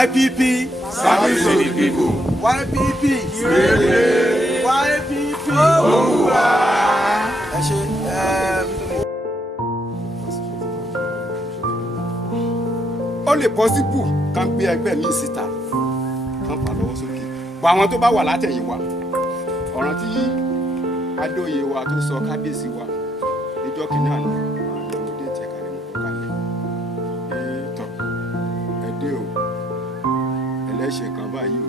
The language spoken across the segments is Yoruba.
YPP. Service to the people. YPP. YPP. Ó lè possible kan gbé ẹgbẹ́ mi síta kan fà lọ́wọ́ sókè. Bọ̀ àwọn tó bá wà látẹ̀yìn wa ọ̀ràn tí adóye wa tó sọ kábíyèsí wa níjọ́ kìíní àná ọmọdé tẹ̀ ká ní mọ̀kọ́ kalẹ̀. Tọ́ ẹ dé o ẹlẹ́ṣẹ̀ kan báyìí o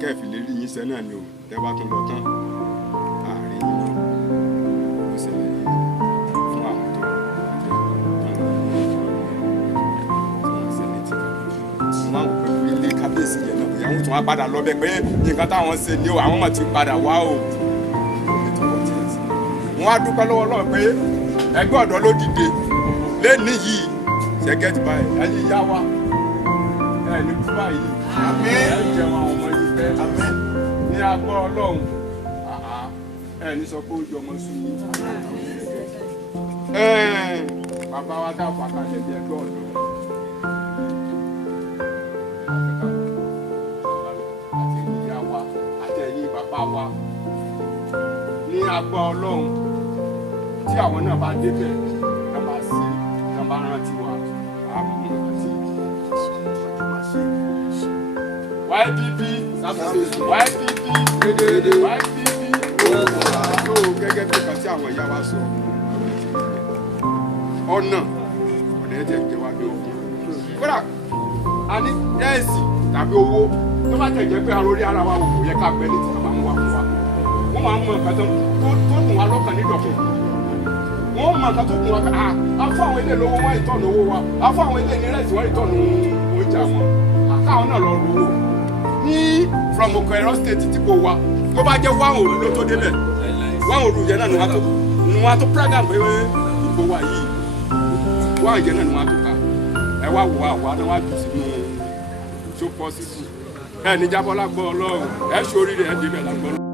kẹ́ẹ̀fì lè rí yín sẹ́ náà ni o tẹ́ bá tún lọ tán àárín yín náà ó ṣẹlẹ̀ yìí fún àwọn tó máa ń pẹ̀lú ilé kábíyèsí yẹn náà bóyá wọ́n tún wá padà lọ bẹ́ẹ̀ pé nǹkan táwọn ṣe ni o àwọn ọmọ ti padà wá o. Wọ́n á dúpẹ́ lọ́wọ́ Ọlọ́run pé ẹgbẹ́ ọ̀dọ́ ló dìde lẹ́ni yìí ṣẹ́gẹ́tì báyìí ẹ̀yin yá wa ẹ̀ ní kú báyìí ẹ̀ jẹun àwọn ọmọ yìí fẹ́ ní agbọ́ Ọlọ́run ẹ̀ ní sọ pé ó jọ ọmọ sùn yìí. Bàbá wa dá fàkàlẹ̀ bí ẹgbẹ́ ọ̀dọ́. Bàbá wa ní agbọ́ Ọlọ́run tí àwọn náà bá débẹ̀ ká máa ṣe ká máa rántí wa àmú àti ìṣàjọmọ̀ ṣe. YPP tó gẹ́gẹ́ bí kan tí àwọn ìyá wa sọ ọ̀nà ẹ̀jẹ̀ jẹ́ wá lóhùn. Kódà a ní ẹ̀sì tàbí owó tó bá tẹ̀jẹ́ pé arórí ara wa wò yẹ ká pẹ́ ní tí bàbá ń wá fún wa. Wọ́n máa ń mọ nǹkan tó kùn wá lọ́kàn nídọ̀kẹ́. Wọ́n mọ nǹkan tó kùn wá á fún àwọn ilé lówó wọ́n ìtọ́nù owó wa á fún àwọn ilé ìrẹsì wọ́n ìtọ́nù oúnjẹ wọn. Káwọn náà lọ rò ó. Ní from Okwero state tí kò wá tó bá jẹ́ wáhùn òru ló tó débẹ̀. Wáhùn òru yẹn náà ni wọ́n á tó program pé ìbò wa yìí. Wáhùn yẹn náà ni wọ́n á tó ká. Ẹ wá wò àwa náà wá dùn sínú tó pọ̀ sí. Ẹ ní jábọ́ lágbọ́ Ọlọ́run ẹ ṣoríire ẹ débẹ̀ lágbọ́ Ọlọ́run.